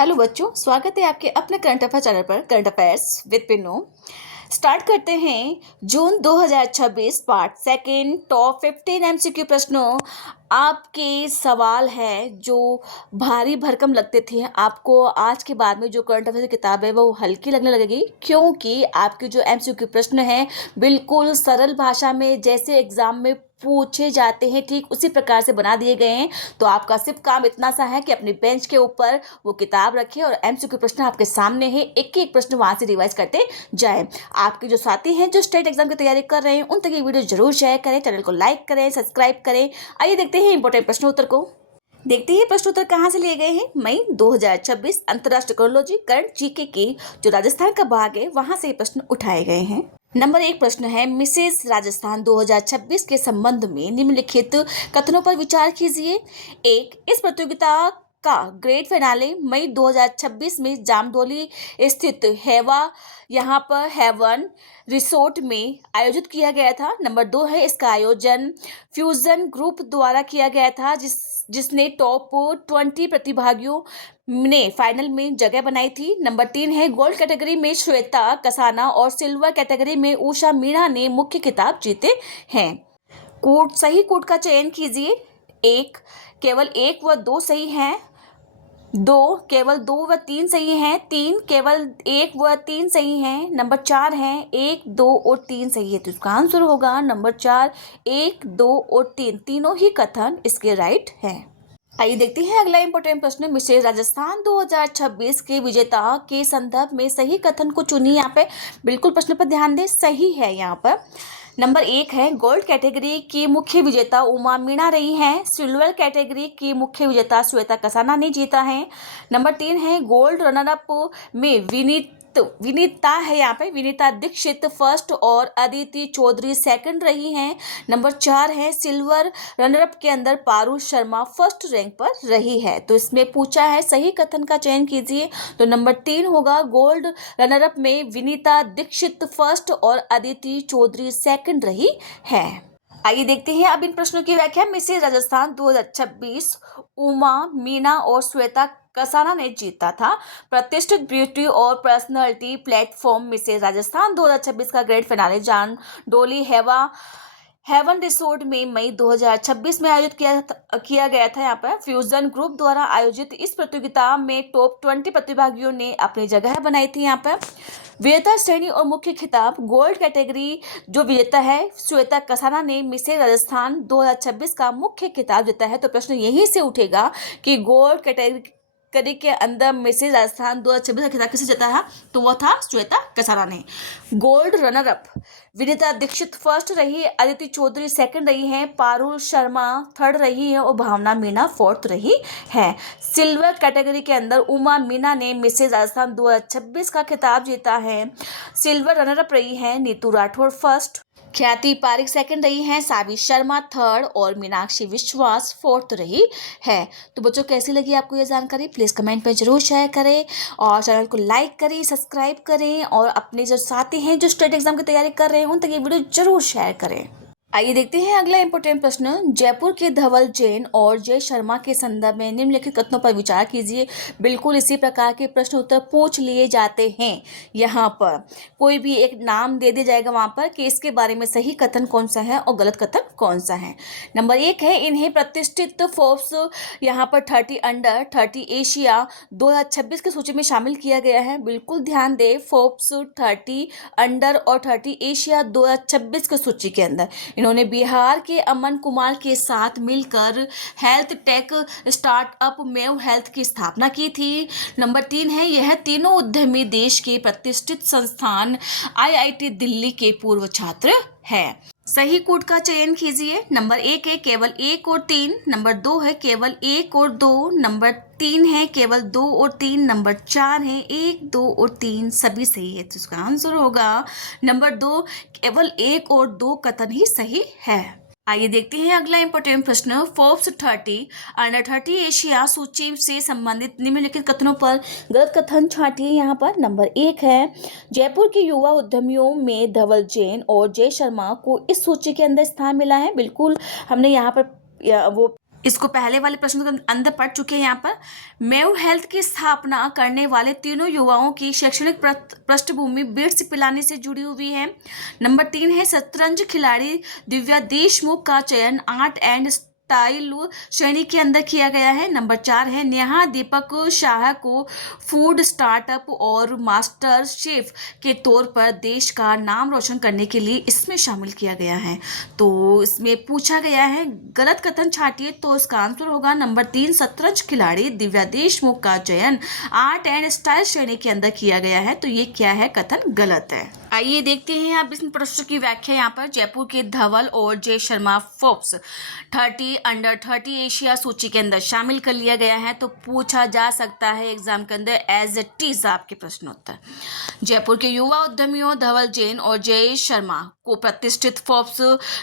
Hello बच्चों, स्वागत है आपके अपने करंट अफेयर चैनल पर current affairs with Pinnu. Start करते हैं जून 2026 पार्ट सेकंड टॉप 15 एमसीक्यू प्रश्नों। आपके सवाल है जो भारी भरकम लगते थे, आपको आज के बाद में जो करंट अफेयर की किताब है वो हल्की लगने लगेगी, क्योंकि आपके जो एमसीक्यू प्रश्न हैं बिल्कुल सरल भाषा में जैसे एग्जाम में पूछे जाते हैं ठीक उसी प्रकार से बना दिए गए हैं। तो आपका सिर्फ काम इतना सा है कि अपनी बेंच के ऊपर वो किताब रखें और एमसीक्यू प्रश्न आपके सामने है, एक एक प्रश्न वहां से रिवाइज करते जाएं। आपके जो साथी हैं जो स्टेट एग्जाम की तैयारी कर रहे हैं उन तक ये वीडियो जरूर शेयर करें, चैनल को लाइक करें, सब्सक्राइब करें। आइए देखते हैं इंपॉर्टेंट प्रश्न उत्तर को। देखते हैं प्रश्न उत्तर कहाँ से लिए गए हैं। मई 2026 अंतर्राष्ट्रीय क्रोनोलॉजी करंट जीके के जो राजस्थान का भाग है वहां से ये प्रश्न उठाए गए हैं। नंबर 1 प्रश्न है, मिसेज राजस्थान 2026 के संबंध में निम्नलिखित कथनों पर विचार कीजिए। एक, इस प्रतियोगिता का ग्रैंड फिनाले मई 2026 में जामडोली स्थित हेवन रिसोर्ट में आयोजित किया गया था। नंबर 2 है, इसका आयोजन फ्यूजन ग्रुप द्वारा किया गया था जिसने टॉप 20 प्रतिभागियों ने फाइनल में जगह बनाई थी। नंबर 3 है, गोल्ड कैटेगरी में श्वेता कसाना और सिल्वर कैटेगरी में उषा मीणा ने मुख्य खिताब जीते हैं। सही कोड का चयन कीजिए। एक, केवल 1 व 2 सही हैं। 2, केवल 2 व 3 सही हैं। 3, केवल 1 व 3 सही हैं। नंबर 4 है, 1, 2 और 3 सही है। तो इसका आंसर होगा नंबर 4, 1, 2 और 3 तीनों ही कथन इसके राइट हैं। आइए देखते हैं अगला इंपॉर्टेंट प्रश्न। मिसेज राजस्थान 2026 के विजेता के संदर्भ में सही कथन को चुनिए। यहाँ पे बिल्कुल प्रश्न पर ध्यान दें, सही है यहाँ पर। नंबर 1 है, गोल्ड कैटेगरी की मुख्य विजेता उमा मीणा रही हैं। सिल्वर कैटेगरी की मुख्य विजेता श्वेता कसाना ने जीता है। नंबर 3 है, गोल्ड रनर अप में विनीता है, यहाँ पे विनीता दीक्षित फर्स्ट और अदिति चौधरी सेकंड रही हैं। नंबर 4 है, सिल्वर रनरअप के अंदर पारुल शर्मा फर्स्ट रैंक पर रही है। तो इसमें पूछा है सही कथन का चयन कीजिए। तो नंबर 3 होगा, गोल्ड रनरअप में विनीता दीक्षित फर्स्ट और अदिति चौधरी सेकंड रही है। आइए देखते हैं अब इन प्रश्नों की व्याख्या। मिसेज राजस्थान 2026 उमा मीणा और श्वेता कसाना ने जीता था। प्रतिष्ठित ब्यूटी और पर्सनालिटी प्लेटफॉर्म मिसेज राजस्थान 2026 का ग्रैंड फिनाले जान डोली हेवन रिसोर्ट में मई 2026 में आयोजित किया गया था। यहाँ पर फ्यूजन ग्रुप द्वारा आयोजित इस प्रतियोगिता में टॉप 20 प्रतिभागियों ने अपनी जगह बनाई थी। यहाँ पर विजेता श्रेणी और मुख्य खिताब गोल्ड कैटेगरी जो विजेता है श्वेता कसाना ने मिसेज राजस्थान 2026 का मुख्य खिताब जीता है। तो प्रश्न यहीं से उठेगा कि गोल्ड कैटेगरी के अंदर मिसेज राजस्थान 2026 का खिताब किसे जीता था, तो वो था श्वेता कसाना ने। Gold runner up Vinita Dikshit first रही, अदिति चौधरी सेकंड रही है, पारुल शर्मा थर्ड रही है और भावना मीणा फोर्थ रही है। सिल्वर कैटेगरी के अंदर उमा मीणा ने मिसेज राजस्थान 2026 का खिताब जीता है। सिल्वर रनर अप रही है नीतू राठौड़ फर्स्ट, ख्याति पारिक सेकंड रही हैं, सावी शर्मा थर्ड और मीनाक्षी विश्वास फोर्थ रही है। तो बच्चों कैसी लगी आपको ये जानकारी, प्लीज़ कमेंट में जरूर शेयर करें और चैनल को लाइक करें, सब्सक्राइब करें और अपने जो साथी हैं जो स्टेट एग्जाम की तैयारी कर रहे हैं उन तक ये वीडियो जरूर शेयर करें। आइए देखते हैं अगला इंपॉर्टेंट प्रश्न। जयपुर के धवल जैन और जय शर्मा के संदर्भ में निम्नलिखित कथनों पर विचार कीजिए। बिल्कुल इसी प्रकार के प्रश्न उत्तर पूछ लिए जाते हैं। यहाँ पर कोई भी एक नाम दे दिया जाएगा वहाँ पर कि इसके बारे में सही कथन कौन सा है और गलत कथन कौन सा है। नंबर 1 है, इन्हें प्रतिष्ठित फोर्ब्स यहाँ पर 30 अंडर 30 एशिया 2026 की सूची में शामिल किया गया है। बिल्कुल ध्यान दें, फोर्ब्स 30 अंडर और 30 एशिया 2026 की सूची के अंदर इन्होंने बिहार के अमन कुमार के साथ मिलकर हेल्थ टेक स्टार्टअप मेव हेल्थ की स्थापना की थी। नंबर 3 है, यह तीनों उद्यमी देश के प्रतिष्ठित संस्थान आईआईटी दिल्ली के पूर्व छात्र हैं। सही कोड का चयन कीजिए। नंबर 1 है, केवल 1 और 3। नंबर 2 है, केवल 1 और 2। नंबर 3 है, केवल 2 और 3। नंबर 4 है, 1, 2 और 3 सभी सही है। तो इसका आंसर होगा नंबर 2, केवल 1 और 2 कथन ही सही है। आइए देखते हैं अगला इंपॉर्टेंट प्रश्न। फोर्ब्स 30 अंडर 30 एशिया सूची से संबंधित निम्नलिखित कथनों पर गलत कथन छांटिए। यहाँ पर नंबर 1 है, जयपुर के युवा उद्यमियों में धवल जैन और जय शर्मा को इस सूची के अंदर स्थान मिला है। बिल्कुल हमने यहाँ पर वो इसको पहले वाले प्रश्न के अंदर पढ़ चुके हैं। यहाँ पर मेव हेल्थ की स्थापना करने वाले तीनों युवाओं की शैक्षणिक पृष्ठभूमि बिट्स पिलाने से जुड़ी हुई है। नंबर 3 है शतरंज खिलाड़ी दिव्या देशमुख का चयन आर्ट एंड स्टाइल श्रेणी के अंदर किया गया है। नंबर 4 है नेहा दीपक शाह को फूड स्टार्टअप और मास्टर शेफ के तौर पर देश का नाम रोशन करने के लिए इसमें शामिल किया गया है। तो इसमें पूछा गया है गलत कथन छाटिए, तो इसका आंसर होगा नंबर 3 शतरंज खिलाड़ी दिव्या देशमुख का चयन आर्ट एंड स्टाइल श्रेणी के अंदर किया गया है। तो ये क्या है, कथन गलत है। आइए देखते हैं अब इस प्रश्न की व्याख्या। यहाँ पर जयपुर के धवल और जय शर्मा फोर्ब्स 30 अंडर 30 एशिया सूची के अंदर शामिल कर लिया गया है। तो पूछा जा सकता है एग्जाम के अंदर एज इट इज आपके प्रश्न उत्तर। जयपुर के युवा उद्यमियों धवल जैन और जय शर्मा को प्रतिष्ठित फोर्ब्स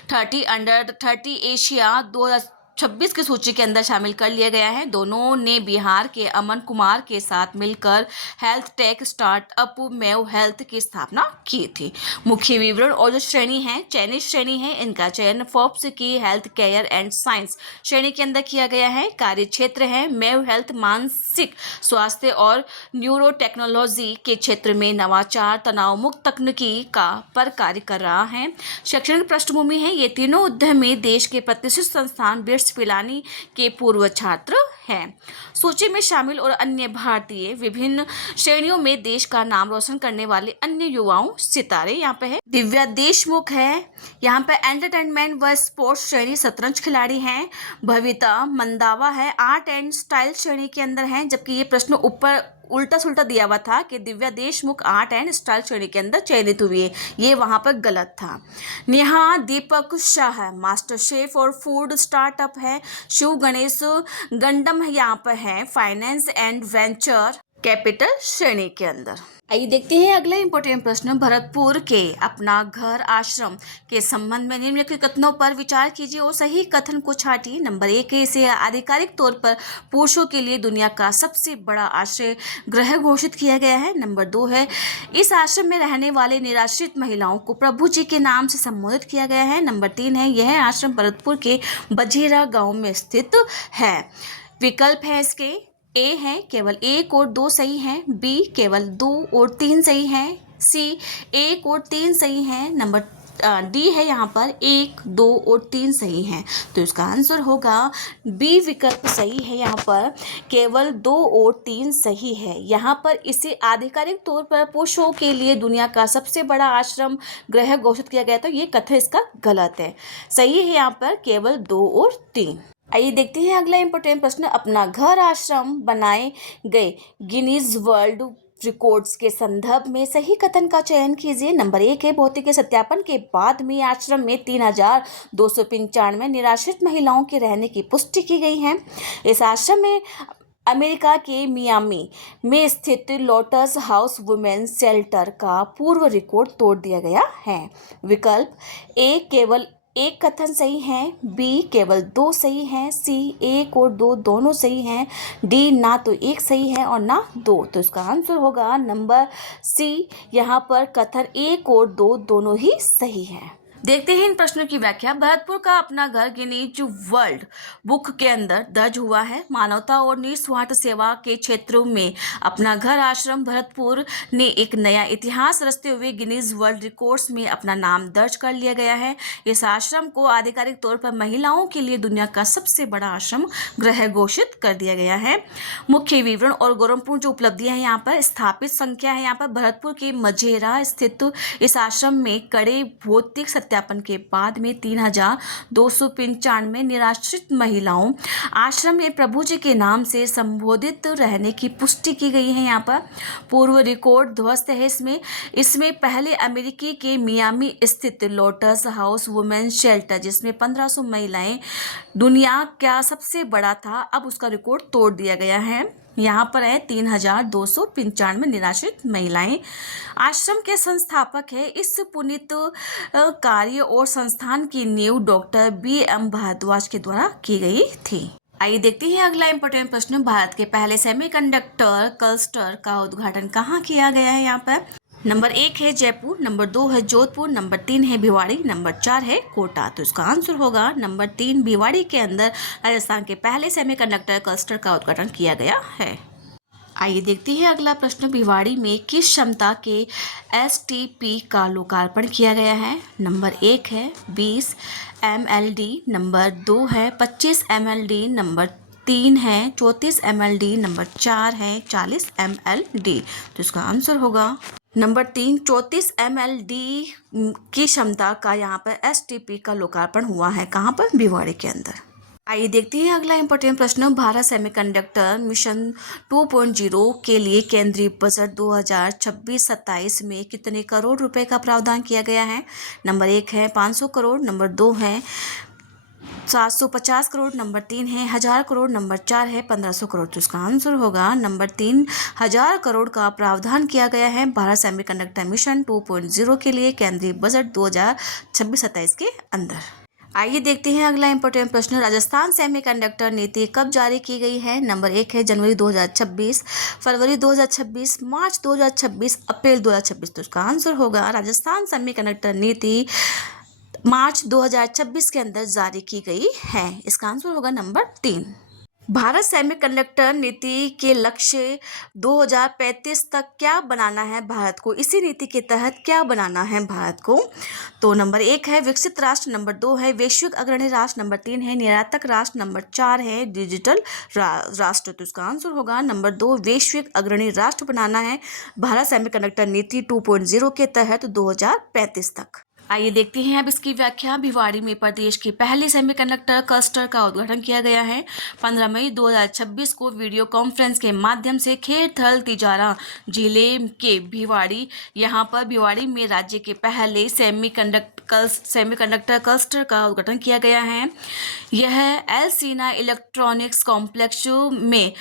30 अंडर 30 एशिया 2026 की सूची के अंदर शामिल कर लिया गया है। दोनों ने बिहार के अमन कुमार के साथ मिलकर हेल्थ टेक स्टार्टअप मेव हेल्थ की स्थापना की थी। मुख्य विवरण और जो श्रेणी है चयनित श्रेणी है, इनका चयन फोर्ब्स की हेल्थ केयर एंड साइंस श्रेणी के अंदर किया गया है। कार्य क्षेत्र है मेव हेल्थ मानसिक स्वास्थ्य और न्यूरो टेक्नोलॉजी के क्षेत्र में नवाचार तनाव मुक्त तकनीकी का पर कार्य कर रहा है। शैक्षणिक पृष्ठभूमि है, ये तीनों उद्यमी देश के प्रतिष्ठित संस्थान बिट्स पिलानी के पूर्व छात्र हैं। सूची में शामिल और अन्य भारतीय विभिन्न श्रेणियों में देश का नाम रोशन करने वाले अन्य युवाओं सितारे यहाँ पे है दिव्या देशमुख है, यहाँ पे एंटरटेनमेंट व स्पोर्ट्स श्रेणी शतरंज खिलाड़ी हैं। भविता मंदावा है आर्ट एंड स्टाइल श्रेणी के अंदर है, जबकि ये प्रश्न ऊपर उल्टा सुल्टा दिया हुआ था कि Divya Deshmukh art and style श्रेणी के अंदर चयनित हुई है, ये वहां पर गलत था। नेहा दीपक शाह मास्टर शेफ और फूड स्टार्टअप है। शिव गणेश गंडम यहाँ पर है फाइनेंस एंड वेंचर कैपिटल श्रेणी के अंदर। आइए देखते हैं अगला इंपॉर्टेंट प्रश्न। भरतपुर के अपना घर आश्रम के संबंध में निम्नलिखित कथनों पर विचार कीजिए और सही कथन को छाटिए। नंबर 1 है इसे आधिकारिक तौर पर पुरुषों के लिए दुनिया का सबसे बड़ा आश्रय गृह घोषित किया गया है। नंबर 2 है इस आश्रम में रहने वाले निराश्रित महिलाओं को प्रभु जी के नाम से संबोधित किया गया है। नंबर 3 है यह आश्रम भरतपुर के बझेरा गाँव में स्थित है। विकल्प है इसके ए है केवल 1 और 2 सही हैं, बी केवल 2 और 3 सही हैं, सी 1 और 3 सही हैं, नंबर डी है यहाँ पर 1, 2 और 3 सही हैं। तो इसका आंसर होगा बी विकल्प सही है। यहाँ पर केवल 2 और 3 सही है। यहाँ पर इसे आधिकारिक तौर पर पुरुषों के लिए दुनिया का सबसे बड़ा आश्रम गृह घोषित किया गया, तो ये कथन इसका गलत है। सही है यहाँ पर केवल 2 और 3। आइए देखते हैं अगला इंपॉर्टेंट प्रश्न। अपना घर आश्रम बनाए गए गिनीज वर्ल्ड रिकॉर्ड्स के संदर्भ में सही कथन का चयन कीजिए। नंबर 1 है भौतिक सत्यापन के बाद में आश्रम में 3295 निराश्रित महिलाओं के रहने की पुष्टि की गई है। इस आश्रम में अमेरिका के मियामी में स्थित लोटस हाउस वुमेन्स शेल्टर का पूर्व रिकॉर्ड तोड़ दिया गया है। विकल्प ए केवल 1 कथन सही है, बी केवल 2 सही है, सी 1 और 2 दोनों सही हैं, डी ना तो 1 सही है और ना 2। तो इसका आंसर होगा नंबर सी, यहाँ पर कथन 1 और 2 दोनों ही सही है। देखते हैं इन प्रश्नों की व्याख्या। भरतपुर का अपना घर गिनीज वर्ल्ड बुक के अंदर दर्ज हुआ है। मानवता और निस्वार्थ सेवा के क्षेत्रों में अपना घर आश्रम भरतपुर ने एक नया इतिहास रचते हुए गिनीज वर्ल्ड रिकॉर्ड्स में अपना नाम दर्ज कर लिया गया है। इस आश्रम को आधिकारिक तौर पर महिलाओं के लिए दुनिया का सबसे बड़ा आश्रम गृह घोषित कर दिया गया है। मुख्य विवरण और गौरवपूर्ण जो उपलब्धियां हैं यहाँ पर स्थापित संख्या है। यहाँ पर भरतपुर के मझेरा स्थित इस आश्रम में कड़े भौतिक सत्यापन के बाद में 3295 निराश्रित महिलाओं आश्रम में प्रभु जी के नाम से संबोधित रहने की पुष्टि की गई है। यहाँ पर पूर्व रिकॉर्ड ध्वस्त है। इसमें पहले अमेरिकी के मियामी स्थित लोटस हाउस वुमेन्स शेल्टर जिसमें 1500 महिलाएं दुनिया का सबसे बड़ा था, अब उसका रिकॉर्ड तोड़ दिया गया है। यहाँ पर है 3295 निराश्रित महिलाएं। आश्रम के संस्थापक है। इस पुनीत कार्य और संस्थान की नींव डॉक्टर BM भारद्वाज के द्वारा की गई थी। आइए देखते हैं अगला इंपॉर्टेंट प्रश्न। भारत के पहले सेमीकंडक्टर क्लस्टर का उद्घाटन कहाँ किया गया है। यहाँ पर नंबर 1 है जयपुर, नंबर 2 है जोधपुर, नंबर 3 है भिवाड़ी, नंबर 4 है कोटा। तो इसका आंसर होगा नंबर 3, भिवाड़ी के अंदर राजस्थान के पहले सेमीकंडक्टर क्लस्टर का उद्घाटन किया गया है। आइए देखते हैं अगला प्रश्न, भिवाड़ी में किस क्षमता के एसटीपी का लोकार्पण किया गया है। नंबर 1 है 20 mld, नंबर 2 है 25 mld, नंबर 3 है 34 mld, नंबर 4 है 40 mld। तो इसका आंसर होगा नंबर 3, 34 mld की क्षमता का यहाँ पर एसटीपी का लोकार्पण हुआ है। कहाँ पर? भिवाड़ी के अंदर। आइए देखते हैं अगला इंपॉर्टेंट प्रश्न, भारत सेमीकंडक्टर मिशन 2.0 के लिए केंद्रीय बजट 2026-27 में कितने करोड़ रुपए का प्रावधान किया गया है। नंबर 1 है 500 करोड़, नंबर 2 है 750 करोड़, नंबर 3 है 1000 करोड़, नंबर 4 है 1500 करोड़। तो इसका आंसर होगा नंबर 3, 1000 करोड़ का प्रावधान किया गया है भारत सेमीकंडक्टर मिशन 2.0 के लिए केंद्रीय बजट 2026-27 के अंदर। आइए देखते हैं अगला इंपॉर्टेंट प्रश्न, राजस्थान सेमीकंडक्टर नीति कब जारी की गई है। नंबर 1 है जनवरी 2026, फरवरी 2026, मार्च 2026, अप्रैल 2026। तो इसका आंसर होगा राजस्थान सेमीकंडक्टर नीति मार्च 2026 के अंदर जारी की गई है। इसका आंसर होगा नंबर 3। भारत सेमीकंडक्टर नीति के लक्ष्य 2035 तक क्या बनाना है भारत को, इसी नीति के तहत क्या बनाना है भारत को। तो नंबर 1 है विकसित राष्ट्र, नंबर 2 है वैश्विक अग्रणी राष्ट्र, नंबर 3 है निर्यातक राष्ट्र, नंबर 4 है डिजिटल राष्ट्र। तो इसका आंसर होगा नंबर 2, वैश्विक अग्रणी राष्ट्र बनाना है भारत सेमीकंडक्टर नीति 2.0 के तहत 2035 तक। आइए देखते हैं अब इसकी व्याख्या, भिवाड़ी में प्रदेश के पहले सेमीकंडक्टर क्लस्टर का उद्घाटन किया गया है। 15 मई 2026 को वीडियो कॉन्फ्रेंस के माध्यम से खेरथल तिजारा जिले के भिवाड़ी, यहाँ पर भिवाड़ी में राज्य के पहले सेमीकंडक्टर क्लस्टर का उद्घाटन किया गया है। यह एल सीना इलेक्ट्रॉनिक्स कॉम्प्लेक्स में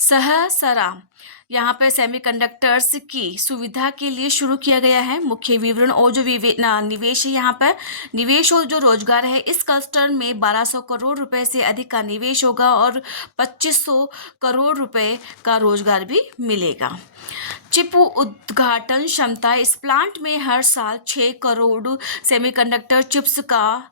सहसरा यहाँ पर सेमीकंडक्टर्स की सुविधा के लिए शुरू किया गया है। मुख्य विवरण और जो निवेश है, यहाँ पर निवेश और जो रोजगार है, इस क्लस्टर में 1200 करोड़ रुपए से अधिक का निवेश होगा और 2500 करोड़ रुपए का रोजगार भी मिलेगा। चिप उद्घाटन क्षमता, इस प्लांट में हर साल 6 करोड़ सेमीकंडक्टर चिप्स का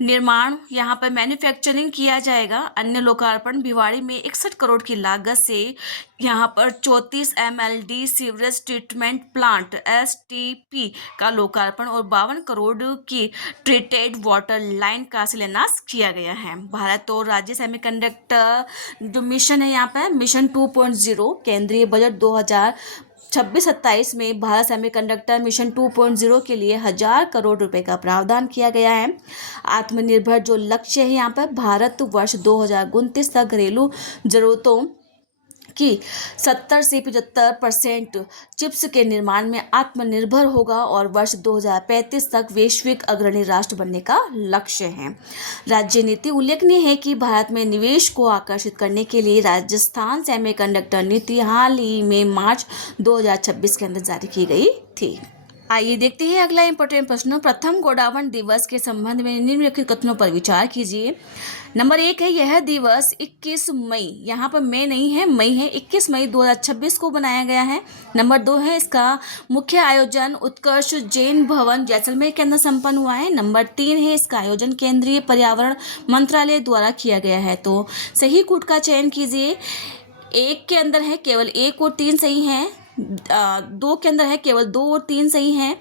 निर्माण यहाँ पर मैन्युफैक्चरिंग किया जाएगा। अन्य लोकार्पण, भिवाड़ी में 61 करोड़ की लागत से यहाँ पर 34 mld sewerage treatment plant STP का लोकार्पण और 52 करोड़ की ट्रीटेड वाटर लाइन का शिलान्यास किया गया है। भारत और राज्य सेमीकंडक्टर जो मिशन है, यहाँ पर मिशन 2.0 केंद्रीय बजट 2026-27 में भारत सेमीकंडक्टर मिशन 2.0 के लिए 1000 करोड़ रुपए का प्रावधान किया गया है। आत्मनिर्भर जो लक्ष्य है, यहाँ पर भारत वर्ष 2029 तक घरेलू जरूरतों कि 70 से 75% चिप्स के निर्माण में आत्मनिर्भर होगा और वर्ष 2035 तक वैश्विक अग्रणी राष्ट्र बनने का लक्ष्य है। राज्य नीति, उल्लेखनीय है कि भारत में निवेश को आकर्षित करने के लिए राजस्थान सेमीकंडक्टर नीति हाल ही में मार्च 2026 के अंदर जारी की गई थी। आइए देखते हैं अगला इंपॉर्टेंट प्रश्न, प्रथम गोडावण दिवस के संबंध में निम्नलिखित कथनों पर विचार कीजिए। नंबर 1 है यह दिवस 21 मई, यहाँ पर मई नहीं है, मई है, 21 मई 2026 को बनाया गया है। नंबर 2 है इसका मुख्य आयोजन उत्कर्ष जैन भवन जैसलमेर के अंदर संपन्न हुआ है। नंबर 3 है इसका आयोजन केंद्रीय पर्यावरण मंत्रालय द्वारा किया गया है। तो सही कूट का चयन कीजिए। 1 के अंदर है केवल 1 और 3 सही है, 2 के अंदर है केवल 2 और 3 सही हैं,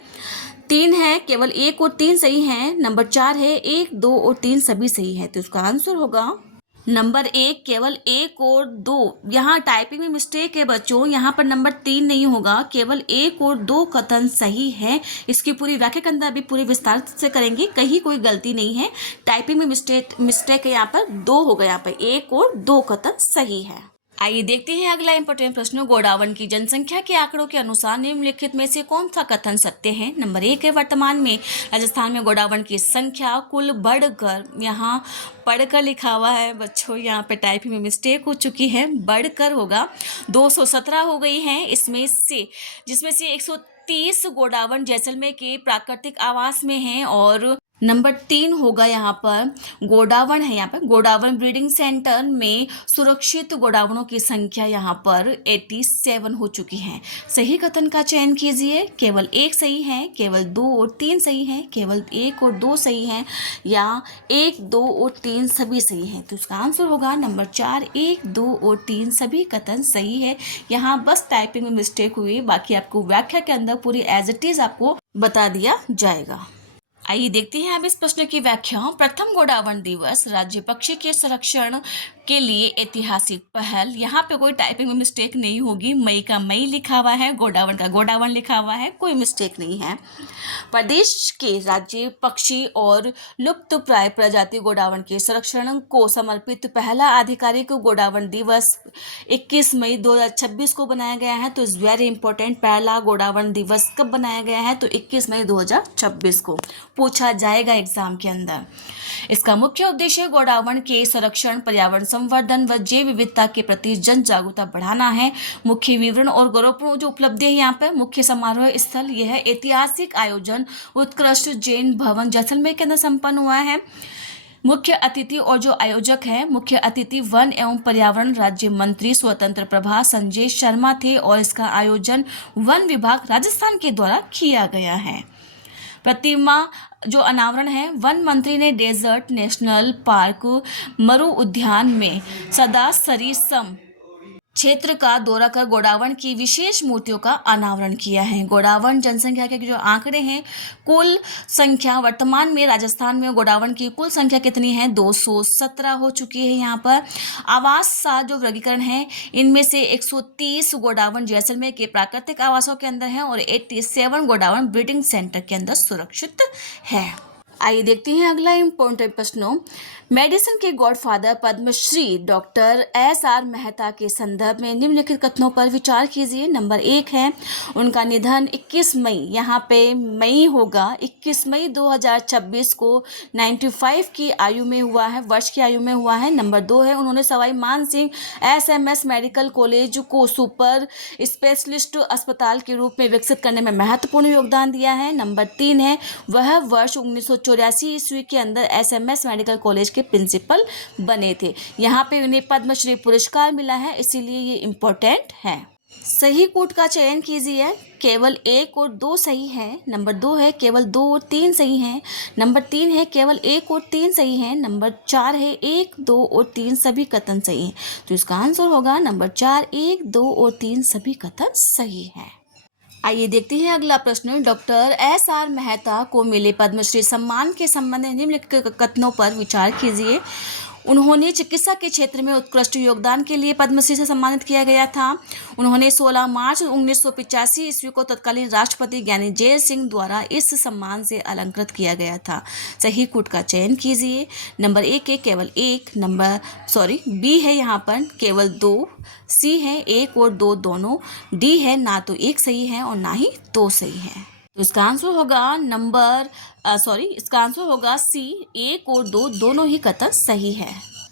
3 है केवल 1 और 3 सही हैं, नंबर 4 है 1, 2 और 3 सभी सही है। तो इसका आंसर होगा नंबर 1 केवल 1 और 2। यहाँ टाइपिंग में मिस्टेक है बच्चों, यहाँ पर नंबर 3 नहीं होगा, केवल 1 और 2 कथन सही है। इसकी पूरी व्याख्या के अंदर अभी पूरे विस्तार से करेंगे, कहीं कोई गलती नहीं है, टाइपिंग में मिस्टेक है, यहाँ पर 2 होगा, यहाँ पर 1 और 2 कथन सही है। आइए देखते हैं अगला इंपॉर्टेंट प्रश्न, गोडावण की जनसंख्या के आंकड़ों के अनुसार निम्नलिखित में से कौन सा कथन सत्य है। नंबर 1 है वर्तमान में राजस्थान में गोडावण की संख्या कुल बढ़कर, यहाँ पढ़कर लिखा हुआ है बच्चों, यहाँ पे टाइपिंग में मिस्टेक हो चुकी है, बढ़कर होगा, 217 हो गई है, जिसमें से 130 गोडावण जैसलमेर के प्राकृतिक आवास में हैं और नंबर 3 होगा यहाँ पर गोडावण है। यहाँ पर गोडावण ब्रीडिंग सेंटर में सुरक्षित गोडावणों की संख्या यहाँ पर 87 हो चुकी है। सही कथन का चयन कीजिए। केवल एक सही है, केवल 2 और 3 सही है, केवल 1 और 2 सही है, या 1, 2 और 3 सभी सही हैं। तो इसका आंसर होगा नंबर 4, 1, 2 और 3 सभी कथन सही है। यहाँ बस टाइपिंग में मिस्टेक हुई, बाकी आपको व्याख्या के अंदर पूरी एज इट इज आपको बता दिया जाएगा। आइए देखते हैं अब इस प्रश्न की व्याख्या। प्रथम गोडावण दिवस राज्य पक्षी के संरक्षण के लिए ऐतिहासिक पहल। यहाँ पे कोई टाइपिंग में मिस्टेक नहीं होगी। मई का मई लिखा हुआ है, गोडावण का गोडावण लिखा हुआ है, कोई मिस्टेक नहीं है। प्रदेश के राज्य पक्षी और लुप्त प्राय प्रजाति गोडावण के संरक्षण को समर्पित पहला आधिकारिक गोडावण दिवस 21 मई 2026 को बनाया गया है। तो इस वेरी इंपॉर्टेंट, पहला गोडावण दिवस कब बनाया गया है? तो 21 मई 2026 को पूछा जाएगा एग्जाम के अंदर। इसका मुख्य उद्देश्य गोडावण के संरक्षण, पर्यावरण संवर्धन व जैव विविधता के प्रति जन जागरूकता बढ़ाना है। मुख्य विवरण और गौरवपूर्ण जो उपलब्धि है यहाँ पर, मुख्य समारोह स्थल यह है ऐतिहासिक आयोजन उत्कृष्ट जैन भवन जैसलमेर के अंदर संपन्न हुआ है। मुख्य अतिथि और जो आयोजक है, मुख्य अतिथि वन एवं पर्यावरण राज्य मंत्री स्वतंत्र प्रभार संजय शर्मा थे और इसका आयोजन वन विभाग राजस्थान के द्वारा किया गया है। प्रतिमा जो अनावरण है, वन मंत्री ने डेजर्ट नेशनल पार्क मरु उद्यान में सदा सरीसम क्षेत्र का दौरा कर गोडावण की विशेष मूर्तियों का अनावरण किया है। गोडावण जनसंख्या के जो आंकड़े हैं, कुल संख्या वर्तमान में राजस्थान में गोडावण की कुल संख्या कितनी है? 217 हो चुकी है। यहाँ पर आवास सा जो वर्गीकरण है, इनमें से 130 गोडावण जैसलमेर के प्राकृतिक आवासों के अंदर है और 87 गोडावण ब्रीडिंग सेंटर के अंदर सुरक्षित है। आइए देखते हैं अगला इंपॉर्टेंट प्रश्नों। मेडिसिन के godfather Padmashri doctor S R. Mehta के संदर्भ में निम्नलिखित कथनों पर विचार कीजिए। नंबर 1 है उनका निधन 21 मई, यहाँ पे मई होगा, 21 मई 2026 को 95 की आयु में हुआ है, वर्ष की आयु में हुआ है। नंबर 2 है उन्होंने Sawai Mansingh SMS medical college को सुपर स्पेशलिस्ट अस्पताल के रूप में विकसित करने में महत्वपूर्ण योगदान दिया है। नंबर 3 है वह वर्ष 1984 ईस्वी के अंदर एसएमएस मेडिकल कॉलेज के प्रिंसिपल बने थे। यहाँ पे उन्हें पद्मश्री पुरस्कार मिला है, इसीलिए ये इम्पोर्टेंट है। सही कूट का चयन कीजिए। केवल 1 और 2 सही है। नंबर 2 है केवल 2 और 3 सही हैं। नंबर 3 है केवल 1 और 3 सही है। नंबर 4 है 1, 2 और 3 सभी कथन सही हैं। तो इसका आंसर होगा नंबर 4, 1, 2 और 3 सभी कथन सही है। आइए देखते हैं अगला प्रश्न। Doctor S R. मेहता को मिले पद्मश्री सम्मान के संबंध में निम्नलिखित कथनों पर विचार कीजिए। उन्होंने चिकित्सा के क्षेत्र में उत्कृष्ट योगदान के लिए पद्मश्री से सम्मानित किया गया था। उन्होंने 16 मार्च 1985 ईस्वी को तत्कालीन राष्ट्रपति ज्ञानी जैल सिंह द्वारा इस सम्मान से अलंकृत किया गया था। सही कूट का चयन कीजिए। नंबर 1 है केवल 1, बी है यहाँ पर केवल 2, सी है 1 और 2 दोनों, डी है ना तो 1 सही है और ना ही 2 सही है। तो इसका आंसर होगा सी, 1 और 2 दोनों ही कथन सही है।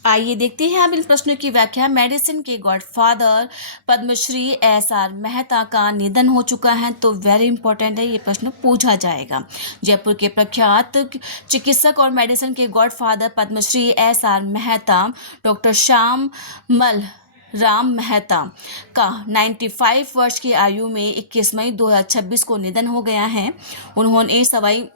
आइए देखते हैं अब इन प्रश्नों की व्याख्या। मेडिसिन के गॉडफादर पद्मश्री एस.आर. मेहता का निधन हो चुका है, तो वेरी इंपॉर्टेंट है, ये प्रश्न पूछा जाएगा। जयपुर के प्रख्यात चिकित्सक और मेडिसिन के godfather Padmashri S R. Mehta doctor Shyamal Ram Mehta का 95 वर्ष की आयु में 21 मई 2026 को निधन हो गया है। उन्होंने Sawai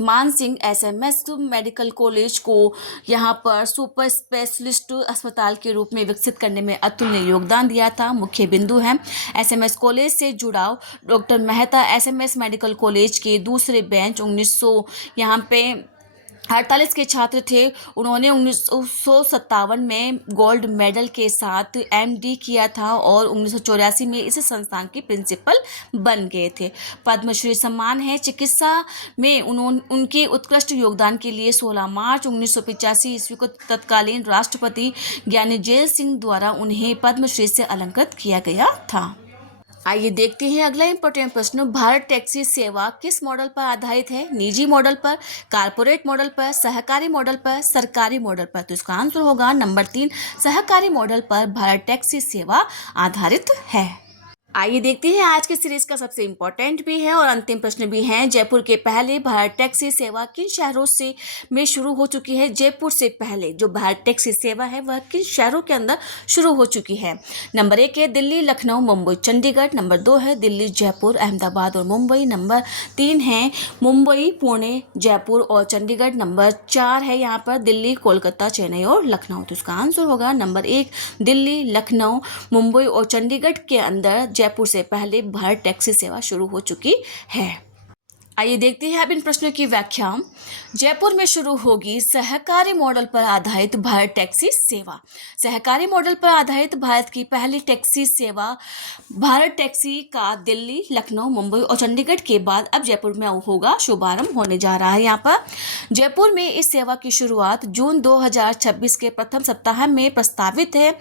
Mansingh SMS medical college को यहाँ पर सुपर स्पेशलिस्ट अस्पताल के रूप में विकसित करने में अतुल्य योगदान दिया था। मुख्य बिंदु है एसएमएस कॉलेज से जुड़ाव। Doctor Mehta SMS medical college के दूसरे बेंच 1948 के छात्र थे। उन्होंने 1957 में गोल्ड मेडल के साथ एमडी किया था और 1984 में इस संस्थान के प्रिंसिपल बन गए थे। पद्मश्री सम्मान है चिकित्सा में उनके उत्कृष्ट योगदान के लिए 16 मार्च 1985 ईस्वी को तत्कालीन राष्ट्रपति ज्ञानी जैल सिंह द्वारा उन्हें पद्मश्री से अलंकृत किया गया था। आइए देखते हैं अगला इंपॉर्टेंट प्रश्न। भारत टैक्सी सेवा किस मॉडल पर आधारित है? निजी मॉडल पर, कारपोरेट मॉडल पर, सहकारी मॉडल पर, सरकारी मॉडल पर? तो इसका आंसर होगा नंबर 3, सहकारी मॉडल पर भारत टैक्सी सेवा आधारित है। आइए देखते हैं आज के सीरीज का सबसे इम्पोर्टेंट भी है और अंतिम प्रश्न भी है। जयपुर के पहले भारत टैक्सी सेवा किन शहरों से में शुरू हो चुकी है? जयपुर से पहले जो भारत टैक्सी सेवा है वह किन शहरों के अंदर शुरू हो चुकी है? नंबर 1 है दिल्ली, लखनऊ, मुंबई, चंडीगढ़। नंबर 2 है दिल्ली, जयपुर, अहमदाबाद और मुंबई। नंबर 3 है मुंबई, पुणे, जयपुर और चंडीगढ़। नंबर 4 है यहाँ पर दिल्ली, कोलकाता, चेन्नई और लखनऊ। तो इसका आंसर होगा नंबर 1 दिल्ली, लखनऊ, मुंबई और चंडीगढ़ के अंदर जयपुर से पहले भारत टैक्सी सेवा शुरू हो चुकी है। आइए देखते हैं अब इन प्रश्नों की व्याख्या। जयपुर में शुरू होगी सहकारी मॉडल पर आधारित भारत टैक्सी सेवा। सहकारी मॉडल पर आधारित भारत की पहली टैक्सी सेवा भारत टैक्सी का दिल्ली, लखनऊ, मुंबई और चंडीगढ़ के बाद अब जयपुर में होगा शुभारंभ होने जा रहा है। यहाँ पर जयपुर में इस सेवा की शुरुआत जून 2026 के प्रथम सप्ताह में प्रस्तावित है।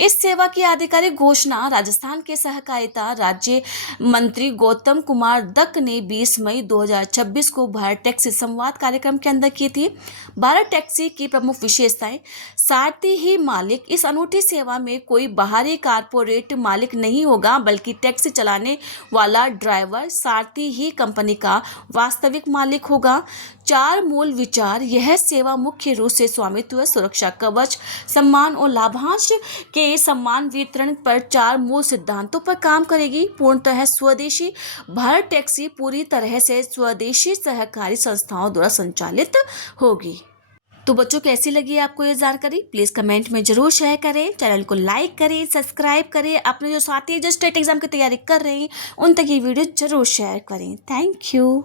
इस सेवा की आधिकारिक घोषणा राजस्थान के सहकारिता राज्य मंत्री गौतम कुमार दत्त ने 20 मई 2026 को भारत टैक्सी संवाद कार्यक्रम के अंदर की थी। भारत टैक्सी की प्रमुख विशेषताएं: सारथी ही मालिक। इस अनूठी सेवा में कोई बाहरी कारपोरेट मालिक नहीं होगा, बल्कि टैक्सी चलाने वाला ड्राइवर सारथी ही कंपनी का वास्तविक मालिक होगा। 4 मूल विचार: यह सेवा मुख्य रूप से स्वामित्व, सुरक्षा कवच, सम्मान और लाभांश के समान वितरण पर 4 मूल सिद्धांतों पर काम करेगी। पूर्णतः स्वदेशी भारत टैक्सी पूरी तरह से स्वदेशी सहकारी संस्थाओं द्वारा संचालित होगी। तो बच्चों, कैसी लगी आपको ये जानकारी? प्लीज़ कमेंट में जरूर शेयर करें, चैनल को लाइक करें, सब्सक्राइब करें। अपने जो साथी जो स्टेट एग्जाम की तैयारी कर रहे हैं उन तक ये वीडियो जरूर शेयर करें। Thank you.